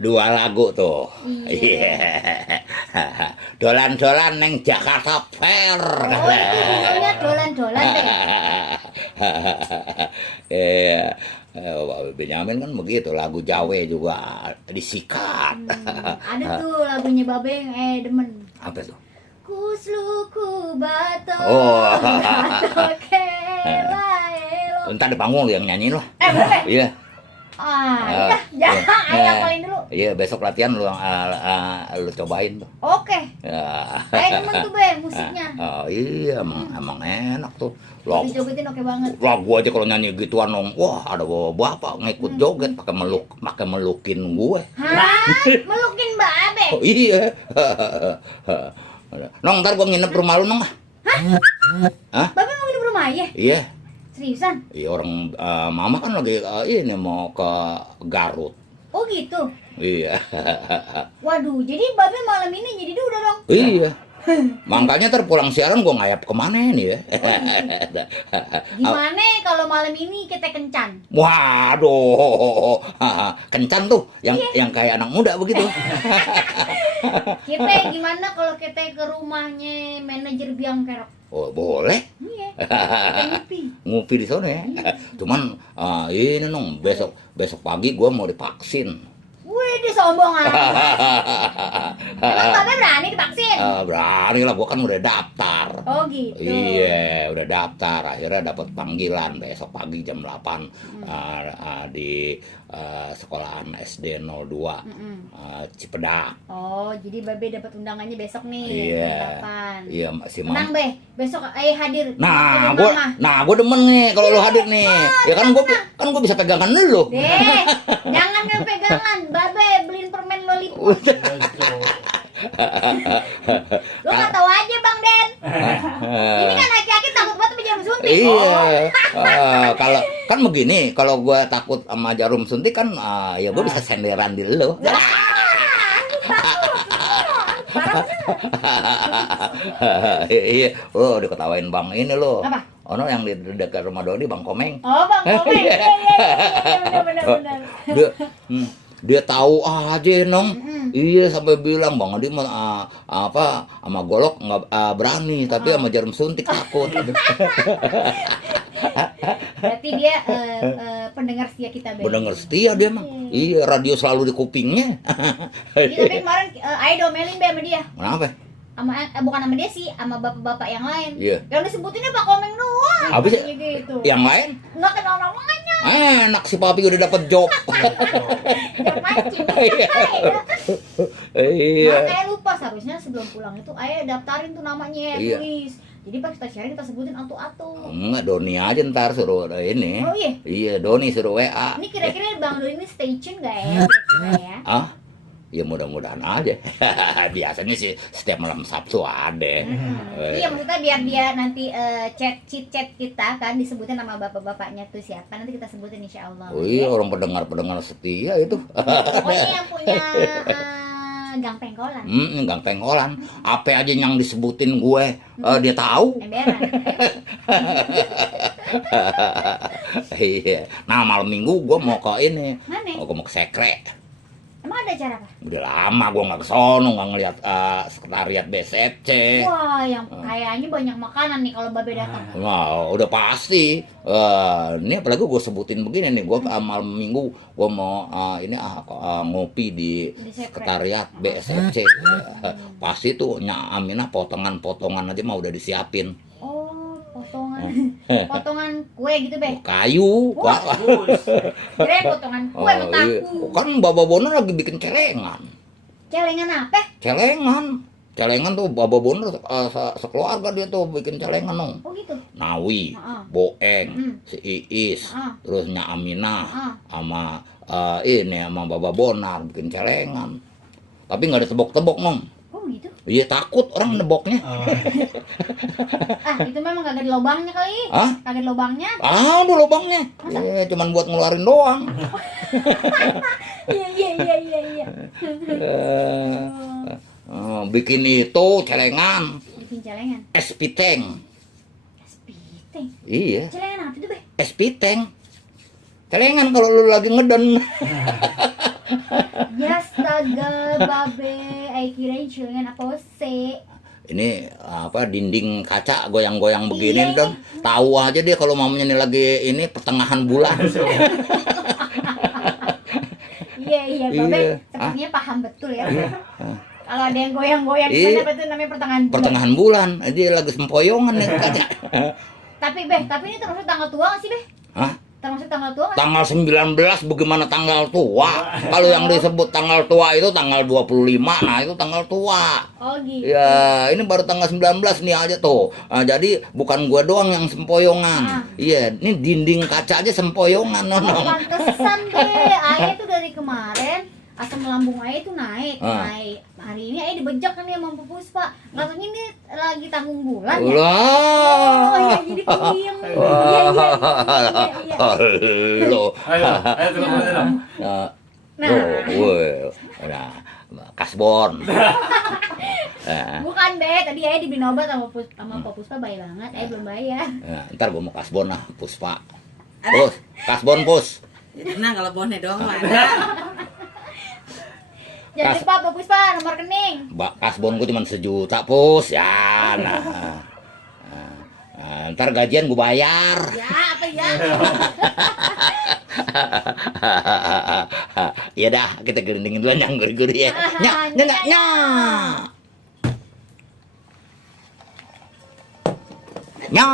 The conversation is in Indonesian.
Dua lagu tuh. Iya. Dolan-dolan neng Jakarta Fair. Oh, itu judulnya dolan-dolan deh. Iya. Benyamin kan begitu, lagu Jawa juga disikat. Ada tuh lagunya Babe yang demen. Apa tuh? Kusluku bato. Oh. Bato kelaelo. Entar di panggung lu yang nyanyiin lah. Boleh? Iya. Iya, jangan ayo hafalin dulu. Iya, besok latihan lu lu cobain tuh. Oke. Ya. Ayo demen tuh Be musiknya. Oh iya, emang enak tuh. Jogetin oke banget. Lagu aja kalau nyanyi gituan dong, wah ada bapak ngikut joget pakai melukin gue. Hah? Melukin Babe? Oh iya. Nong, ntar gue nginep rumah lu nong. Hah? Babe mau nginep rumah ya? Iya. Seriusan? Iya, orang mama kan lagi ini mau ke Garut. Oh gitu? Iya. Waduh, jadi Babe malam ini jadi duda dong? Iya. Makanya ntar pulang siaran gue ngayap kemana nih ya. Gimana kalau malam ini kita kencan? Waduh, kencan tuh yang kayak anak muda begitu. Kita gimana kalau kita ke rumahnya manajer Biang Kerok? Oh, boleh. Iya. Kita ngopi. Ngopi di sana ya. Cuman ini nong besok pagi gue mau divaksin. Wih, sombong aja. Emang Babe berani divaksin? Berani lah, gue kan udah daftar. Oh gitu. Iya, udah daftar. Akhirnya dapat panggilan besok pagi jam 8 di sekolahan SD 02 Cipedak. Oh, jadi Babe dapat undangannya besok nih. Iya. Jam 8. Iya, masih mau. Tenang Be, besok hadir. Nah, gue demen nih kalau lu hadir nih. Ya kan gue bisa pegangan lu. Deh, jangan kan pegangan. Babe beliin permen lollipop. Lo nggak tahu aja Bang Den. Ini kan aki-aki takut banget sama jarum suntik. Iya. Kalau kan begini, kalau gue takut sama jarum suntik kan ya gue bisa senderan di lu. Iya, lo diketawain Bang ini lo. Apa? Ono yang di dekat rumah Dodi, Bang Komeng. Oh, Bang Komeng. Iya, benar. Dia tahu aja nong. Iya, sampai bilang Bang Adi apa sama golok nggak berani, tapi sama jarum suntik takut. Berarti dia pendengar setia kita, Ben. Pendengar setia dia mah. Iya, radio selalu di kupingnya. Iya, tapi kemarin ayo domelin Be sama dia. Kenapa? Bukan sama dia sih, sama bapak-bapak yang lain. Iya. Yang disebutinnya Pak Komeng doang. Habis gitu. Yang lain? Nggak kenal namanya. Enak si papi udah dapet job. Yang mancing. Iya. Makanya lupa seharusnya sebelum pulang itu ayo daftarin tuh namanya, Iya. tulis. Jadi pas kita sharing kita sebutin atu-atu. Enggak, Doni aja ntar suruh ini. Oh iya? Iya, Doni suruh WA. Ini kira-kira Bang Doni ini stay tune gak ya? Kira-kira ya? Ah? Ya mudah-mudahan aja. Biasanya sih setiap malam Sabtu ada. Iya, maksudnya biar dia nanti chat kita kan disebutin nama bapak-bapaknya tuh siapa, nanti kita sebutin insya Allah. Oh iya, orang pendengar setia itu. Pokoknya yang punya Gang Pengkolan. Gang Pengkolan. Apa aja yang disebutin gue, dia tahu. Emberan. Iya. Nah, malam Minggu gue mau ke ini. Mana? Gue mau ke Sekre. Emang ada acara apa? Udah lama gue nggak kesono, nggak ngeliat sekretariat BSFC. Wah, yang kayaknya banyak makanan nih kalau Babe datang. Nah, udah pasti. Ini apalagi gue sebutin begini nih, gue malam Minggu gue mau ngopi di sekretariat BSFC. Pasti tuh Nya Aminah potongan-potongan aja mah udah disiapin. Oh, potongan kue gitu Be? Kayu. Kira potongan kue Iya. mentaku. Kan Baba Bono lagi bikin celengan. Celengan apa? Celengan tuh Baba Bono sekeluarga dia tuh bikin celengan dong. Oh gitu. Nawi, Boeng, si Iis, terus Nya Aminah, sama sama Baba Bonar bikin celengan. Tapi nggak ada tebok-tebok nong. Oh gitu. Iya, takut orang neboknya. Itu memang kagak ada lubangnya kali. Hah? Kagak ada lubangnya. Ada lubangnya. Cuman buat ngeluarin doang. Iya. Bikin itu celengan. Bikin celengan. Es piteng. Es piteng. Iya. Celengan apa itu Be? Es piteng. Celengan kalau lu lagi ngeden. Yes. Astaga, babe, ai kirain celengan apa sih? Ini apa dinding kaca goyang-goyang begini Iya. kan. Tahu aja dia kalau mamanya ini lagi ini pertengahan bulan. Iya, babe, Iya. sepertinya paham betul ya. Kalau ada yang goyang-goyang Iya. itu namanya pertengahan bulan. Pertengahan bulan, dia lagi sempoyongan nih kaca. Tapi ini termasuk tanggal tua nggak sih, Beh? Hah? Termasuk tanggal tua nggak? Tanggal 19 bagaimana tanggal tua? Kalau yang disebut tanggal tua itu tanggal 25, nah itu tanggal tua. Oh gitu. Ya, ini baru tanggal 19 nih aja tuh. Nah, jadi bukan gua doang yang sempoyongan. Iya, ini dinding kaca aja sempoyongan, Oh, Nonong. pantesan deh. Ayah tuh dari kemarin asam lambung ayah tuh naik. Ah. Naik. Hari ini ayah dibejak kan ya sama Bu Puspa. Katanya ini lagi tanggung bulan ya. Oh, Lah. ya jadi diem. Iya. Halo. Ayo terus dong. Nah. Nah, kasbon. Nah, Bukan, Be. Tadi ayah dibeli obat sama Pak Puspa baik banget. Ayah belum bayar. nah, ntar gua mau kasbon lah, Puspa. Pus, kasbon pus. Nah kalau bonnya doang mah ada. Jangan lupa Pak Puspa nomor rekening. Kasbon gua cuma 1 juta, Pus. Ya, nah. Ntar gajian gua bayar. Ya, apa ya? Ya dah, kita gelindingin dulu yang gurih-gurih ya. Nya. Nya.